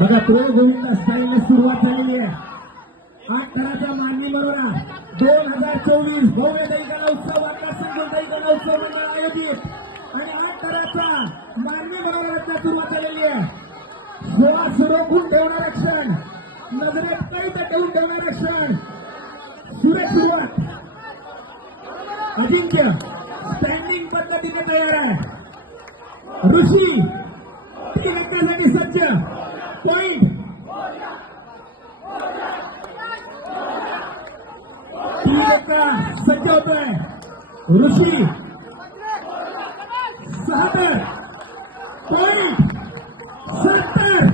बघा दोन गोविंद असताना सुरुवात झालेली आहे. आठ थराचा मानवी बरोबर दोन हजार चोवीस भव्य दैकाला उत्सव आकाश दैकाला उत्सव मंडळ आयोजित. आणि आठ थराचा मानवी बरोबरात सुरुवात झालेली आहे. श्वास सुरोखून ठेवणारा क्षण नजरेत कैद ठेवून ठेवणारा क्षण. सुरेश सुरुवात. अजिंक्य स्टँडिंग पद्धतीने तयार आहे. ऋषी ती अंकासाठी सज्ज. पॉइंट तीन एका सज्ज होतोय ऋषी सहातर पॉइंट सत्तर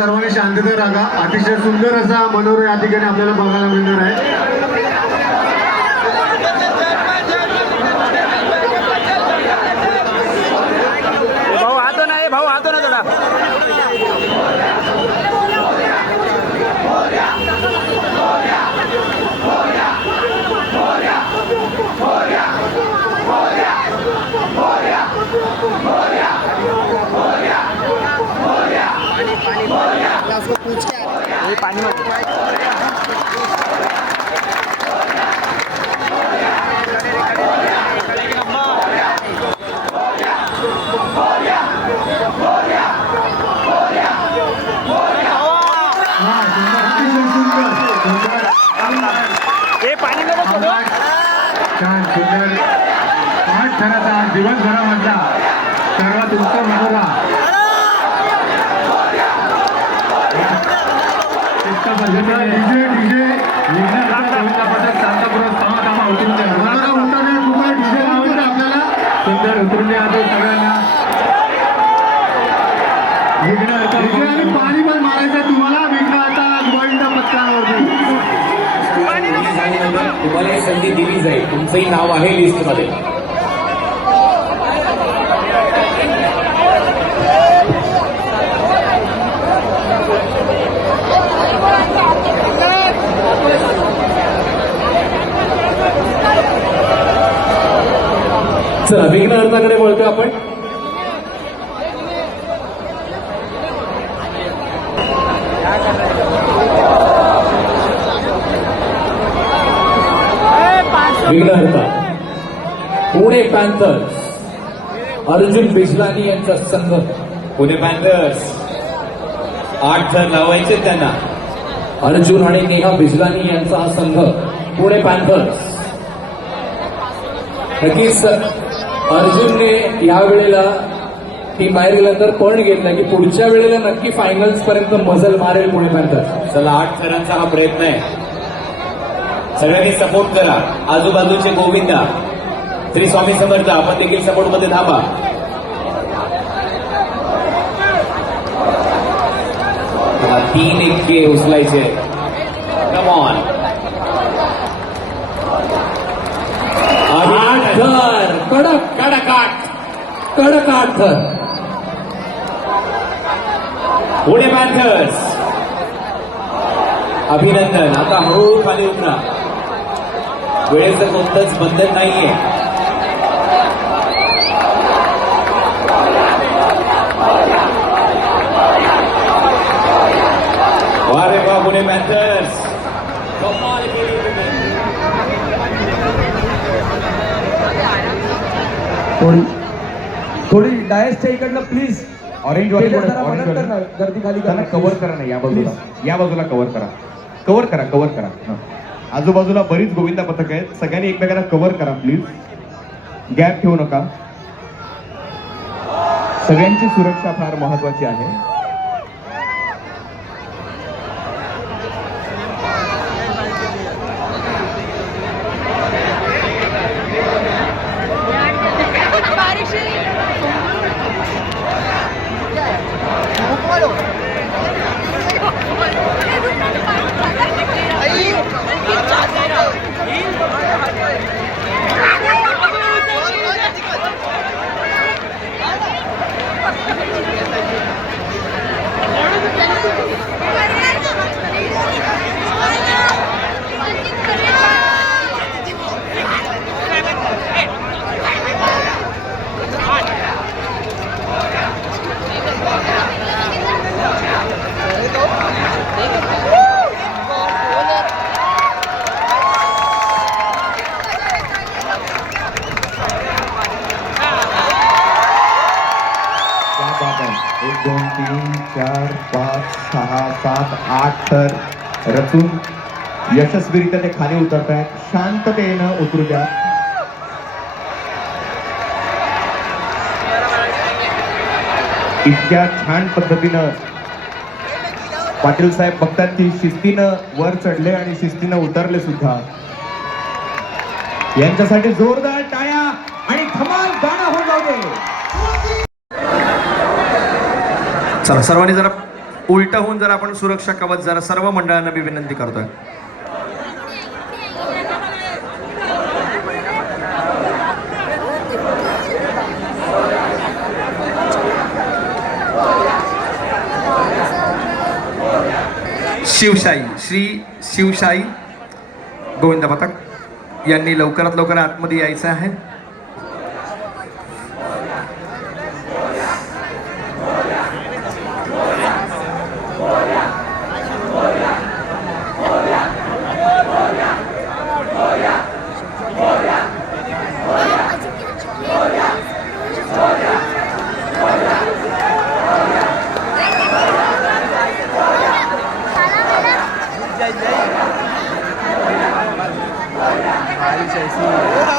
सर्वांनी शांतता रागा अतिशय सुंदर असा मनोरम या ठिकाणी आपल्याला बघायला मिळणार आहे भाऊ हातो ना ए भाऊ हातो ना थोडा हे पाणी मध्ये हा, सुंदर, अतिशय सुंदर, सुंदर. हे पाणी नको सोडू. छान सुंदर पाच ठराचा आज दिवसभरामधला सर्वात उत्तम मनोरा इतका पद्धतीने डीजे डीजे. गोविंदा पथक शांतापूर्वक थांबा थांबा उतरून द्या. कृपया डीजे लावून द्या आपल्याला. सुंदर उतरून द्या आता सगळ्यांना. विघ्न आणि पाणी पण मारायचं तुम्हाला. विघ्न आता गोविंदा पथकावरती झाल्यानंतर तुम्हाला संधी दिली जाईल. तुमचंही नाव आहे लिस्टमध्ये चला विघ्न अर्थाकडे वळतोय आपण विघ्नहर्ता पुणे पॅन्थर्स अर्जुन बिजलानी यांचा संघ. पुणे पॅन्थर्स आठ जण लावायचे त्यांना. अर्जुन आणि नेहा बिजलानी यांचा हा संघ. पुणे पॅन्थर्स नक्कीच अर्जुनने या वेळेला टीम बाहेर गेल्यानंतर पण घेतला की पुढच्या वेळेला नक्की फायनल्स पर्यंत मजल मारेल पुणे पॅन्थर्स चला आठ जणांचा हा प्रयत्न आहे. सगळ्यांनी सपोर्ट करा. आजूबाजूचे गोविंदा. श्री स्वामी समर्थ आपण देखील सपोर्टमध्ये थांबा. तीन इतके उचलायचे. कमॉन थर कडक कडक आठ कडक. आठ थर पुणे पॅन्थर्स अभिनंदन. आता हळूहळू खाली उतरा. वेळेचं कोणतंच बंधन नाहीये. वा रे वा पुणे. थोडी थोडी डायसच्या इकडनं प्लीज ऑरेंज वाले जरा ऑरेंज मदत कर ना, वाले गर्दी खाली त्यांना कव्हर करा ना या बाजूला. या बाजूला कव्हर करा. कव्हर करा कव्हर करा. हं. आजूबाजूला बरीच गोविंदा पथक आहेत. सगळ्यांनी एकमेकांना कव्हर करा प्लीज गॅप ठेवू नका. सगळ्यांची सुरक्षा फार महत्वाची आहे. एक दोन तीन चार पाच सहा सात आठ तर रचून यशस्वीरित्या ते खाली उतरत आहेत शांततेनं उतरू द्या. इतक्या छान पद्धतीनं पाटील साहेब बघतात की शिस्तीनं वर चढले आणि शिस्तीनं उतरले सुद्धा. यांच्यासाठी जोरदार चला सर्वांनी जरा उलट होऊन जरा आपण सुरक्षा कवच जरा सर्व मंडळांना मी विनंती करतोय. शिवशाही श्री शिवशाही गोविंद पथक यांनी लवकरात लवकर आतमध्ये यायचं आहे. 好，谢谢。我打，